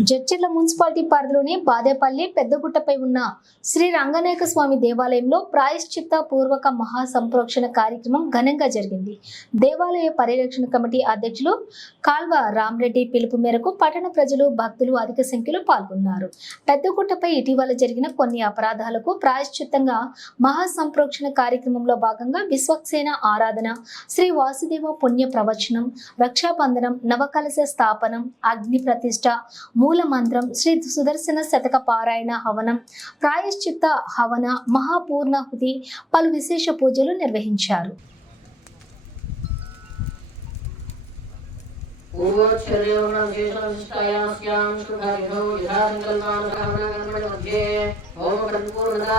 Jadcherla municipality పరిధిలోని బాదేపల్లి పెద్దగుట్టపై ఉన్న శ్రీ రంగనాయక స్వామి దేవాలయంలో ప్రాయశ్చిత్త పూర్వక మహా సంప్రోక్షణ కార్యక్రమం ఘనంగా జరిగింది. దేవాలయ పరిరక్షణ కమిటీ అధ్యక్షులు కాల్వ రామ్రెడ్డి పిలుపు మేరకు పట్టణ ప్రజలు భక్తులు అధిక సంఖ్యలో పాల్గొన్నారు. పెద్దగుట్టపై ఇటీవల జరిగిన కొన్ని అపరాధాలకు ప్రాయశ్చిత్తంగా మహా సంప్రోక్షణ కార్యక్రమంలో భాగంగా విశ్వక్సేన ఆరాధన శ్రీ వాసుదేవ పుణ్య ప్రవచనం రక్షాబంధనం నవకలశ స్థాపనం అగ్ని ప్రతిష్ట మూల మంత్రం శ్రీ సుదర్శన శతక పారాయణ హవనం ప్రాయశ్చిత్త హవన మహాపూర్ణాహుతి పలు విశేష పూజలు నిర్వహించారు.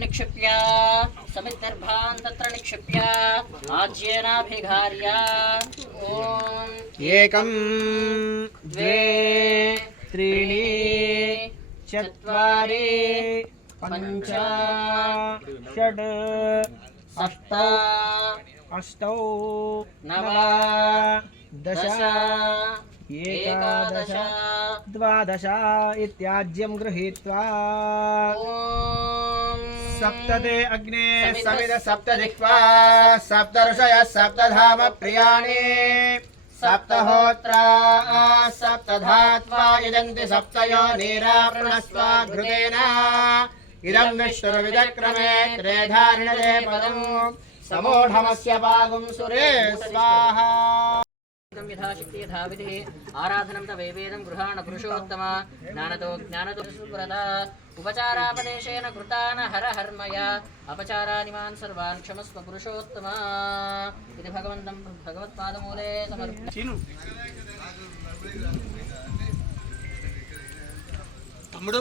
निक्षिप्य समिद्दर्भान् तत्र निक्षिप्य आज्येनाभिघार्य। ॐ एकं द्वे त्रीणि चत्वारि पञ्च षड् अष्ट अष्टौ नव दश एकादश द्वादश इत्याज्यं गृहीत्वा। सप्तते अग्ने समिद सप्तजिह्वा सप्तऋषय सप्तधाम प्रियाणि। सप्तहोत्रा सप्तधात्वा यजन्ति सप्तयो नीरावृणस्व घृतेन। इदं विष्णुर्विदक्रमे त्रेधारिणये पदम् समूढमस्य पागुं सुरे स्वाहा। యథాశక్తి యథావిధి. ఆరాధనం తవేవేదం గృహాణ పురుషోత్తమ. జ్ఞానతో సుప్రద. ఉపచారాపదేశేన కృతాన హర హర్మయ. అపచారాని మాన్ సర్వాన్ క్షమస్వ పురుషోత్తమ. ఇది భగవంతం భగవత్పాదమూలే సమర్ప తమ్ముడు.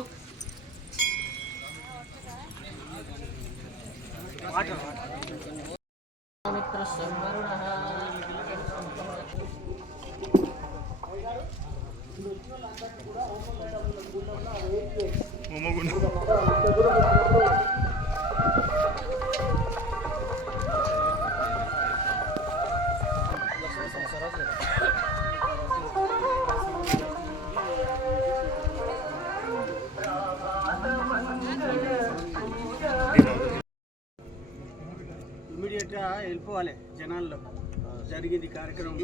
వరుణః. ఇమీడియట్గా వెళ్ళిపోవాలి జనాల్లో. జరిగింది కార్యక్రమం.